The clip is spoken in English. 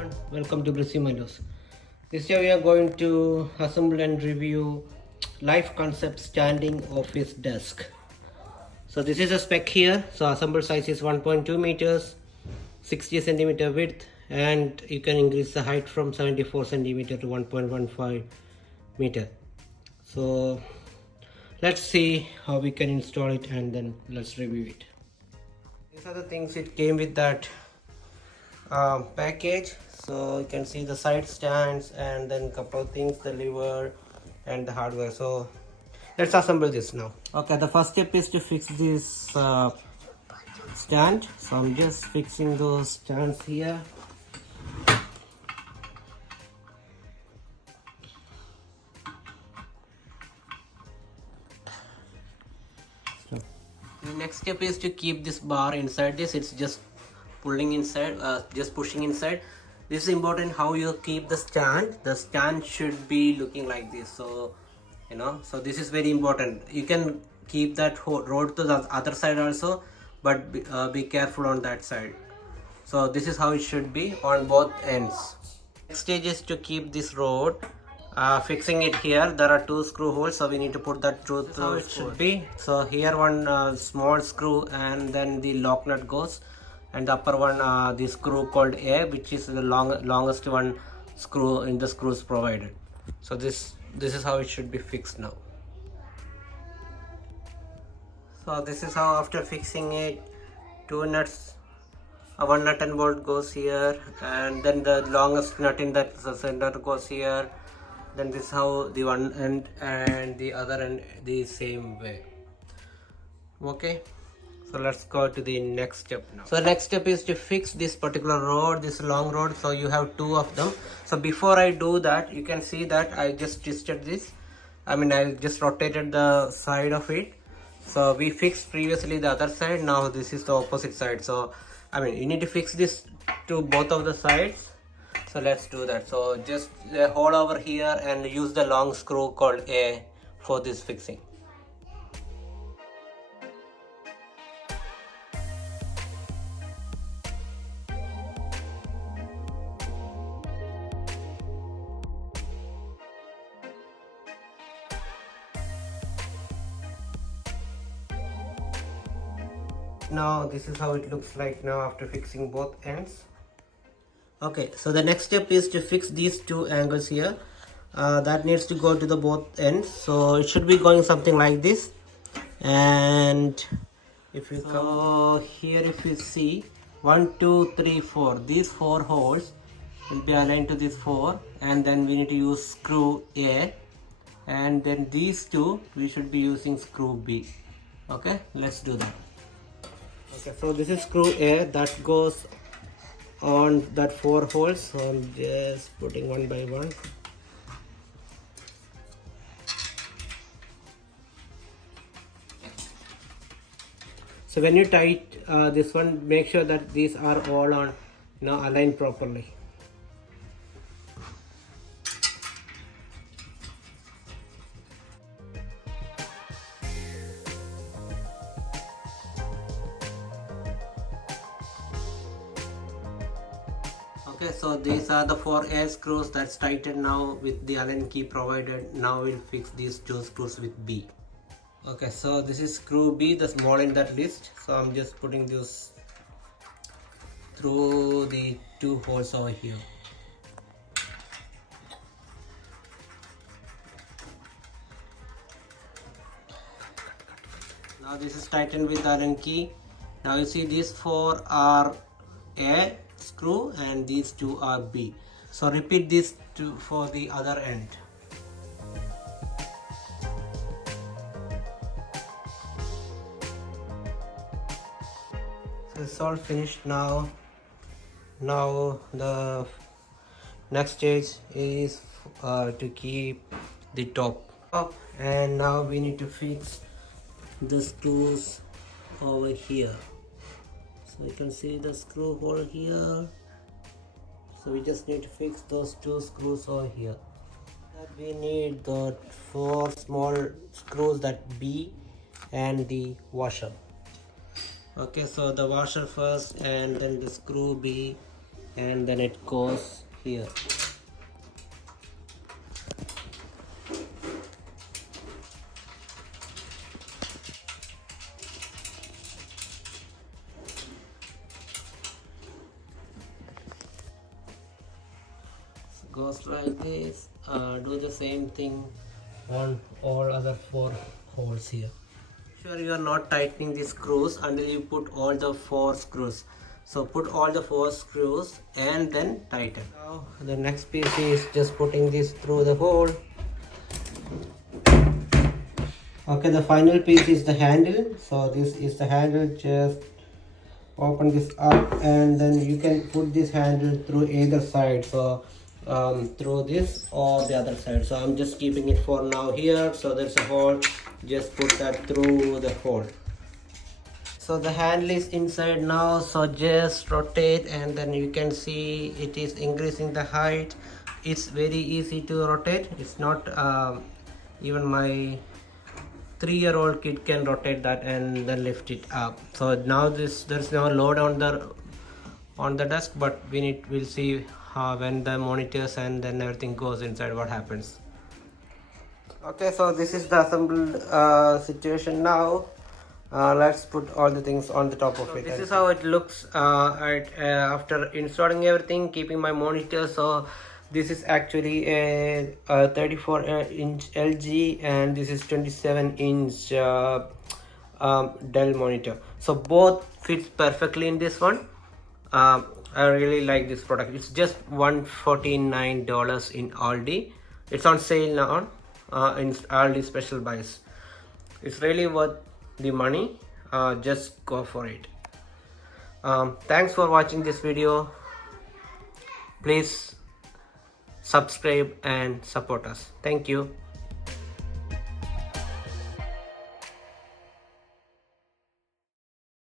everyone, welcome to Brissi Menus. This year we are going to assemble and review Life Concept Standing Office Desk. So this is a spec here. So assemble size is 1.2 meters, 60 centimeter width, and you can increase the height from 74 centimeter to 1.15 meter. So let's see how we can install it and then let's review it. These are the things it came with that package. So you can see the side stands and then couple of things, the lever and the hardware. So let's assemble this now. Okay, the first step is to fix this stand. So I'm just fixing those stands here. The next step is to keep this bar inside this. It's just pulling inside, just pushing inside. This is important how you keep the stand. The stand should be looking like this. So so this is very important. You can keep that rod to the other side also, but be careful on that side. So this is how it should be on both ends. Next stage is to keep this rod. Fixing it here, there are two screw holes, so we need to put that through how it should be. So here one small screw, and then the lock nut goes, and the upper one the screw called A, which is the longest one screw in the screws provided. So this is how it should be fixed now. So this is how after fixing it, two nuts, one nut and bolt goes here, and then the longest nut in that center goes here. Then this is how the one end and the other end the same way. Okay, so let's go to the next step now. So the next step is to fix this particular rod, this long rod. So you have two of them. So before I do that, you can see that I just twisted this. I just rotated the side of it. So we fixed previously the other side, now this is the opposite side. So you need to fix this to both of the sides. So let's do that. So just hold over here and use the long screw called A for this fixing. Now this is how it looks like now after fixing both ends. Okay, so the next step is to fix these two angles here. That needs to go to the both ends. So it should be going something like this. And if you come here, if you see 1, 2, 3, 4, these 4 holes will be aligned to this 4, and then we need to use screw A, and then these two we should be using screw B. Okay, let's do that. Okay, so this is screw A that goes on that 4 holes. So I'm just putting one by one. So when you tight this one, make sure that these are all on aligned properly. Okay, so these are the 4 air screws that's tightened now with the Allen key provided. Now we'll fix these 2 screws with B. Okay, so this is screw B, the small in that list. So I'm just putting this through the 2 holes over here. Now this is tightened with Allen key. Now you see these 4 are A screw and these 2 are B. So repeat these 2 for the other end. So it's all finished now. Now the next stage is to keep the top up, and now we need to fix the screws over here. So you can see the screw hole here. So we just need to fix those 2 screws over here. That we need the 4 small screws, that B and the washer. Okay, so the washer first and then the screw B and then it goes here. Goes like this. Do the same thing on all other 4 holes here. Sure, you are not tightening the screws until you put all the 4 screws. So put all the 4 screws and then tighten. Now the next piece is just putting this through the hole. Okay, the final piece is the handle. So this is the handle. Just open this up and then you can put this handle through either side. So through this or the other side. So I'm just keeping it for now here. So there's a hole, just put that through the hole. So the handle is inside now, so just rotate and then you can see it is increasing the height. It's very easy to rotate. It's not even my 3-year-old kid can rotate that and then lift it up. So now there's no load on the desk, but we'll see when the monitors and then everything goes inside what happens. Okay, so this is the assembled situation now. Let's put all the things on the top of it. This is how it looks after installing everything, keeping my monitor. So this is actually a 34-inch LG and this is 27-inch Dell monitor. So both fits perfectly in this one. I really like this product. It's just $149 in Aldi. It's on sale now in Aldi Special buys. It's really worth the money. Just go for it. Thanks for watching this video. Please subscribe and support us. Thank you.